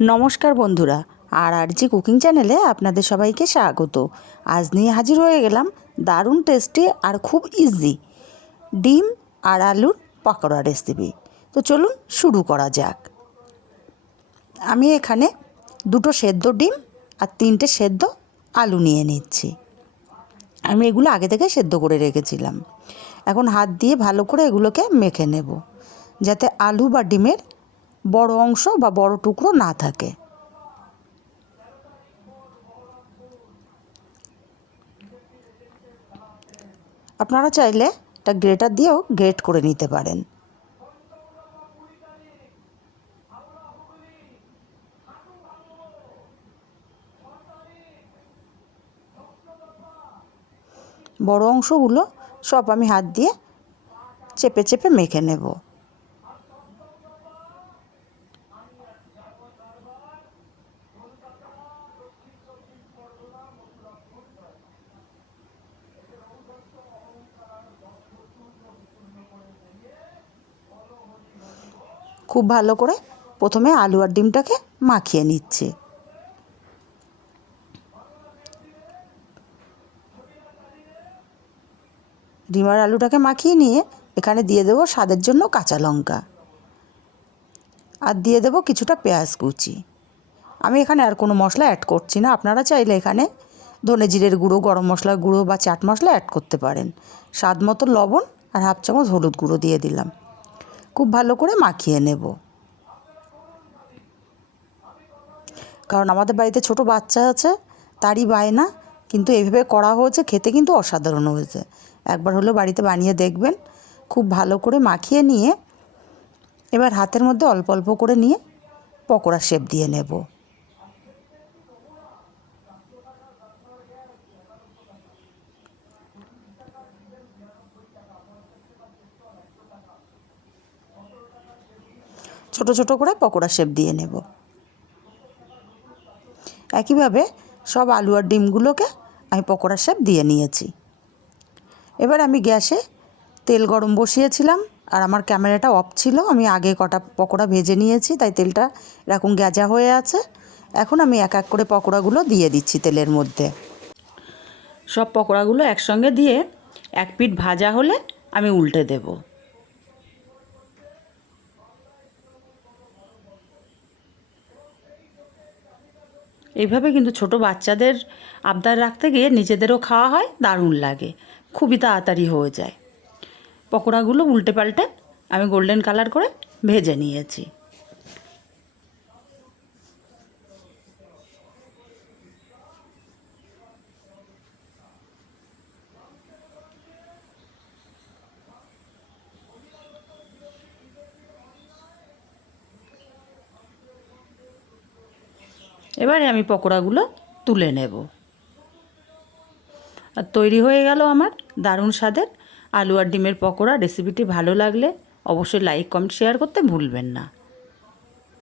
নমস্কার বন্ধুরা, আর আর জি কুকিং চ্যানেলে আপনাদের সবাইকে স্বাগত। আজ নিয়ে হাজির হয়ে গেলাম দারুণ টেস্টি আর খুব ইজি ডিম আর আলুর পকোড়া রেসিপি তো চলুন শুরু করা যাক। আমি এখানে দুটো সেদ্ধ ডিম আর তিনটে সেদ্ধ আলু নিয়ে নিচ্ছি। আমি এগুলো আগে থেকে সেদ্ধ করে রেখেছিলাম। এখন হাত দিয়ে ভালো করে এগুলোকে মেখে নেব, যাতে আলু বা ডিমের বড় অংশ বা বড় টুকরো না থাকে। আপনারা চাইলে এটা গ্রেটার দিয়েও গ্রেট করে নিতে পারেন। বড় অংশগুলো সব আমি হাত দিয়ে চেপে চেপে মেখে নেব। খুব ভালো করে প্রথমে আলু আর ডিমটাকে মাখিয়ে নিচ্ছে। ডিম আর আলুটাকে মাখিয়ে নিয়ে এখানে দিয়ে দেবো স্বাদের জন্য কাঁচা লঙ্কা। আর দিয়ে দেবো কিছুটা পেঁয়াজ কুচি। আমি এখানে আর কোনো মশলা অ্যাড করছি না। আপনারা চাইলে এখানে ধনে জিরের গুঁড়ো, গরম মশলার গুঁড়ো বা চাট মশলা অ্যাড করতে পারেন। স্বাদ মতো লবণ আর হাফ চামচ হলুদ গুঁড়ো দিয়ে দিলাম। খুব ভালো করে মাখিয়ে নেব। কারণ আমাদের বাড়িতে ছোট বাচ্চা আছে, তারই বায়না, কিন্তু এভাবে করা হয়েছে, খেতে কিন্তু অসাধারণ হয়েছে। একবার হলেও বাড়িতে বানিয়ে দেখবেন, খুব ভালো করে মাখিয়ে নিয়ে, এবার হাতের মধ্যে অল্প অল্প করে নিয়ে পকোড়া শেপ দিয়ে নেব। ছোট ছোট করে পকোড়া শেপ দিয়ে নেব। একইভাবে সব আলু আর ডিমগুলোকে আমি পকোড়া শেপ দিয়ে নিয়েছি। এবার আমি গ্যাসে তেল গরম বসিয়েছিলাম আর আমার ক্যামেরাটা অফ ছিল। আমি আগে কটা পকোড়া ভেজে নিয়েছি, তাই তেলটা এরকম গ্যাজা হয়ে আছে। এখন আমি এক এক করে পকোড়াগুলো দিয়ে দিচ্ছি তেলের মধ্যে। সব পকোড়াগুলো একসঙ্গে দিয়ে এক পিঠ ভাজা হলে আমি উল্টে দেবো। এইভাবে কিন্তু ছোট বাচ্চাদের আবদার রাখতে গিয়ে নিজেদেরও খাওয়া হয়, দারুণ লাগে। খুবই তাড়াতাড়ি হয়ে যায়। পকোড়াগুলো উল্টে পাল্টে আমি গোল্ডেন কালার করে ভেজে নিয়েছি। এবারে আমি পকোড়াগুলো তুলে নেব। আর তৈরি হয়ে গেল আমার দারুণ স্বাদের আলু আর ডিমের পকোড়া। রেসিপিটি ভালো লাগলে অবশ্যই লাইক কমেন্ট শেয়ার করতে ভুলবেন না।